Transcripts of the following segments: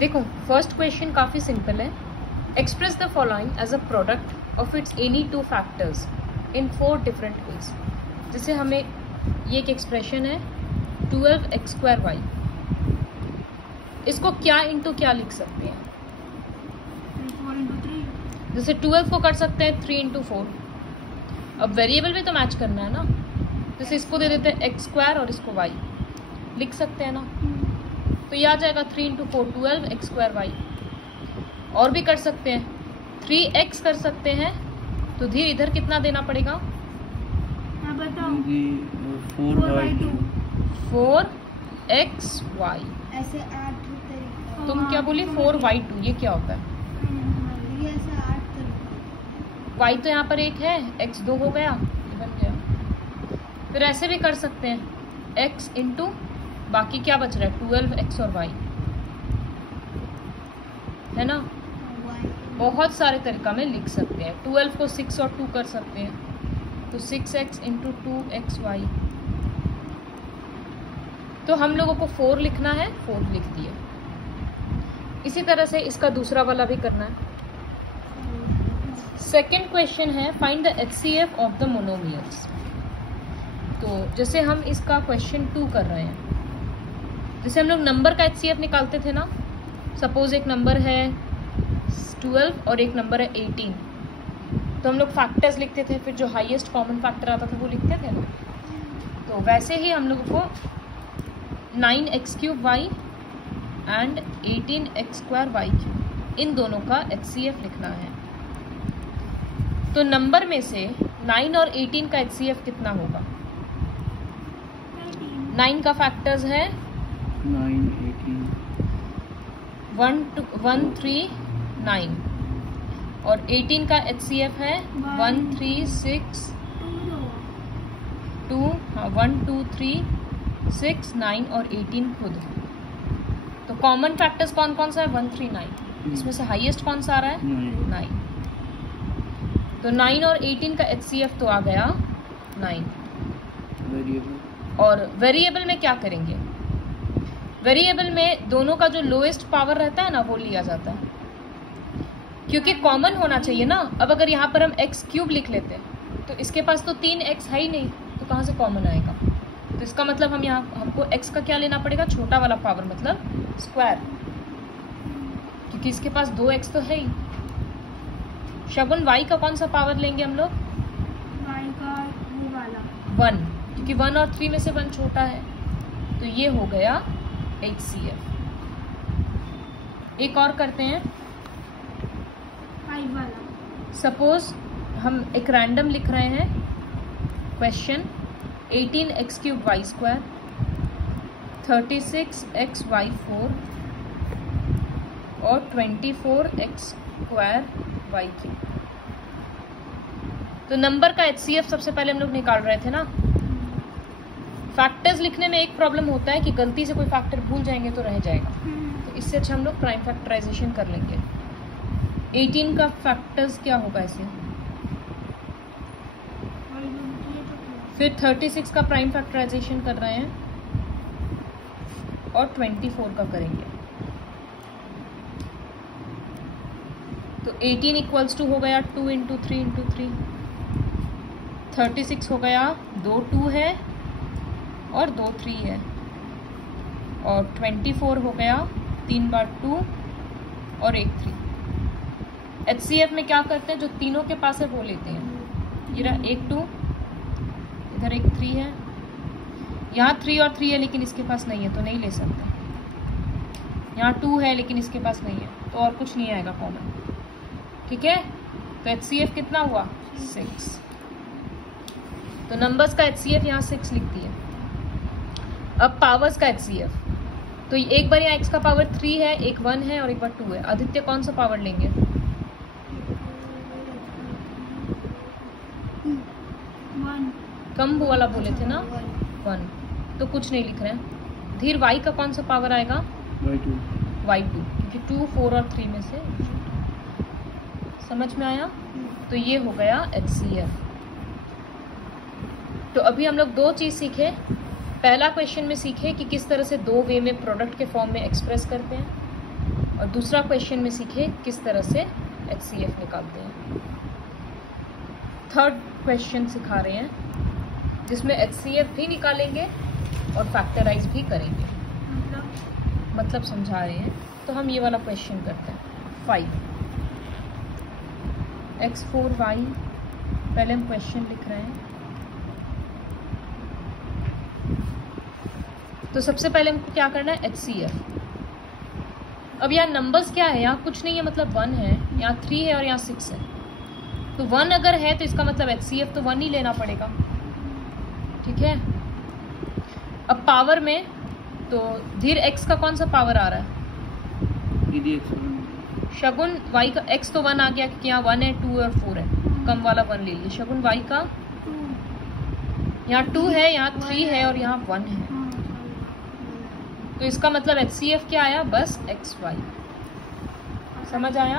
देखो first question काफ़ी simple है। Express the following as a product of its any two factors in 4 different ways. जैसे हमें ये एक एक्सप्रेशन है 12x²y, इसको क्या इंटू क्या लिख सकते हैं? 4 × 3। जैसे 12 को कर सकते हैं 3 × 4। अब वेरिएबल में तो मैच करना है ना, जैसे इसको दे देते हैं x² और इसको y, लिख सकते हैं ना। तो ये आ जाएगा 3 × 4 12x²y। और भी कर सकते हैं 3x कर सकते हैं, तो धीरे इधर कितना देना पड़ेगा? हाँ बताओ। 4y2। 4xy। ऐसे 8 तरीका। तुम क्या बोली? 4y2। ये क्या होता है? ये ऐसे 8 तरीका। y तो यहाँ पर एक है, x 2 हो गया, ये बन गया। फिर ऐसे भी कर सकते हैं x इंटू बाकी क्या बच रहा है 12x और y, है ना। बहुत सारे तरीका में लिख सकते हैं। 12 को 6 और 2 कर सकते हैं, तो 6x इंटू 2xy। तो हम लोगों को 4 लिखना है, 4 लिख दिए। इसी तरह से इसका दूसरा वाला भी करना है। सेकेंड क्वेश्चन है find the HCF of the monomials. तो जैसे हम इसका क्वेश्चन 2 कर रहे हैं, जैसे हम लोग नंबर का HCF निकालते थे ना। सपोज एक नंबर है 12 और एक नंबर है 18, तो हम लोग फैक्टर्स लिखते थे, फिर जो हाईएस्ट कॉमन फैक्टर आता था वो लिखते थे ना। तो वैसे ही हम लोगों को 9x³ y एंड 18x²y3 इन दोनों का HCF लिखना है। तो नंबर में से 9 और 18 का HCF कितना होगा? 9 का फैक्टर्स है 9, 18, 1 3 9 और 18 का HCF है 1 3 6 2, हाँ 1 2 3 6 9 और 18 खुद। तो कॉमन फैक्टर्स कौन कौन सा है? 1 3 9। इसमें से हाईएस्ट कौन सा आ रहा है? 9। तो 9 और 18 का HCF तो आ गया 9। वेरिएबल। और वेरिएबल में क्या करेंगे? वेरिएबल में दोनों का जो लोएस्ट पावर रहता है ना वो लिया जाता है, क्योंकि कॉमन होना चाहिए ना। अब अगर यहाँ पर हम x³ लिख लेते हैं तो इसके पास तो 3x है ही नहीं, तो कहाँ से कॉमन आएगा? तो इसका मतलब हम यहाँ हमको x का क्या लेना पड़ेगा? छोटा वाला पावर, मतलब स्क्वायर, क्योंकि इसके पास 2x तो है ही। शगुन y का कौन सा पावर लेंगे हम लोग? y का वो वाला 1, क्योंकि 1 और 3 में से 1 छोटा है। तो ये हो गया HCF। एक और करते हैं। 5 वाला। सपोज हम एक रैंडम लिख रहे हैं क्वेश्चन 18x³ y², 36xy4 और 24x² y3। तो नंबर का HCF सबसे पहले हम लोग निकाल रहे थे ना। फैक्टर्स लिखने में एक प्रॉब्लम होता है कि गलती से कोई फैक्टर भूल जाएंगे तो रह जाएगा, तो इससे अच्छा हम लोग प्राइम फैक्टराइजेशन कर लेंगे। 18 का फैक्टर्स क्या होगा इसे? फिर 36 का प्राइम फैक्टराइजेशन कर रहे हैं और 24 का करेंगे। तो 18 इक्वल्स टू हो गया 2 × 3 × 3। 36 हो गया 2 2 है और 2 3 है, और 24 हो गया 3 बार 2 और 1 3। HCF में क्या करते हैं? जो तीनों के पास है वो लेते हैं। ये रहा 1 2, इधर 1 3 है, यहाँ 3 और 3 है लेकिन इसके पास नहीं है तो नहीं ले सकते। यहाँ 2 है लेकिन इसके पास नहीं है, तो और कुछ नहीं आएगा कॉमन। ठीक है, तो HCF कितना हुआ? 6। तो नंबर्स का HCF यहाँ 6 लिख दिए। अब पावर्स का HCF, तो एक बार यहाँ x का पावर 3 है, एक 1 है और एक बार 2 है। आदित्य कौन सा पावर लेंगे? 1। कम वाला बोले थे ना 1, तो कुछ नहीं लिख रहे हैं। धीर y का कौन सा पावर आएगा? y2, क्योंकि 2 4 और 3 में से। समझ में आया? तो ये हो गया HCF। तो अभी हम लोग 2 चीज़ सीखे। पहला क्वेश्चन में सीखे कि किस तरह से 2 वे में प्रोडक्ट के फॉर्म में एक्सप्रेस करते हैं, और दूसरा क्वेश्चन में सीखे किस तरह से HCF निकालते हैं। थर्ड क्वेश्चन सिखा रहे हैं जिसमें HCF भी निकालेंगे और फैक्टराइज भी करेंगे, मतलब समझा रहे हैं। तो हम ये वाला क्वेश्चन करते हैं। 5x4y, पहले हम क्वेश्चन लिख रहे हैं। तो सबसे पहले हमको क्या करना है, HCF। अब यहाँ नंबर्स क्या है, यहाँ कुछ नहीं है, मतलब 1 है, यहाँ 3 है और यहाँ 6 है। तो 1 अगर है तो इसका मतलब HCF तो 1 ही लेना पड़ेगा, ठीक है। अब पावर में तो धीर x का कौन सा पावर आ रहा है, शगुन y का। x तो 1 आ गया क्योंकि यहाँ 1 है, 2 और 4 है, कम वाला 1 ले लिए। शगुन y का यहाँ 2 है, यहाँ 3 है और यहाँ 1 है। तो इसका मतलब HCF क्या आया, बस XY। समझ आया।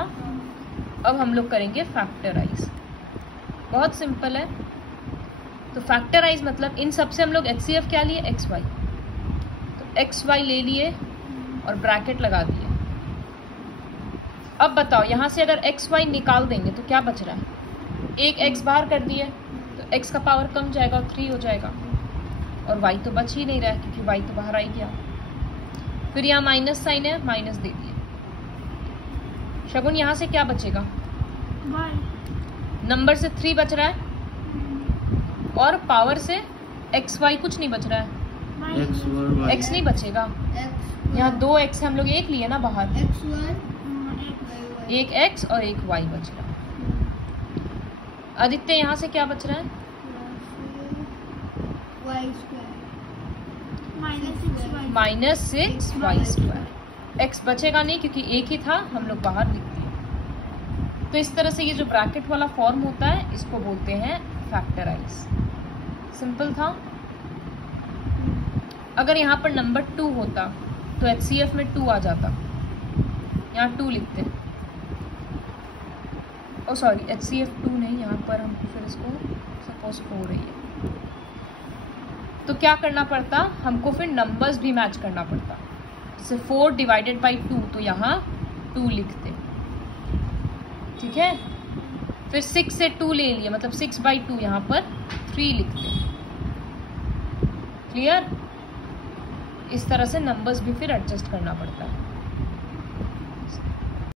अब हम लोग करेंगे फैक्टराइज, बहुत सिंपल है। तो फैक्टराइज मतलब इन सब से हम लोग HCF क्या लिए, XY। तो XY ले लिए और ब्रैकेट लगा दिए। अब बताओ यहाँ से अगर XY निकाल देंगे तो क्या बच रहा है, एक x बाहर कर दिए तो x का पावर कम जाएगा और 3 हो जाएगा, और y तो बच ही नहीं रहा है क्योंकि y तो बाहर आ ही गया। फिर यहाँ माइनस साइन है, माइनस दे दिए। शगुन यहाँ से क्या बचेगा, नंबर से 3 बच रहा है और पावर से XY कुछ नहीं बच रहा है, x नहीं बचेगा। यहाँ 2 x है, हम लोग 1 लिए ना बाहर, एक x और एक y बच रहा है। आदित्य यहाँ से क्या बच रहा है, -6y²। x बचेगा नहीं क्योंकि एक ही था, हम लोग बाहर लिख दिए। तो इस तरह से ये जो ब्रैकेट वाला फॉर्म होता है इसको बोलते हैं फैक्टराइज। सिंपल था। अगर यहाँ पर नंबर 2 होता तो HCF में 2 आ जाता, यहाँ 2 लिखते। ओ सॉरी, HCF 2 नहीं, यहाँ पर हम फिर इसको सपोज 4 है ये। तो क्या करना पड़ता, हमको फिर नंबर्स भी मैच करना पड़ता। जैसे 4 डिवाइडेड बाई 2 तो यहाँ 2 लिखते, ठीक है। फिर 6 से 2 ले लिए, मतलब 6/2, यहाँ पर 3 लिखते। क्लियर। इस तरह से नंबर्स भी फिर एडजस्ट करना पड़ता है।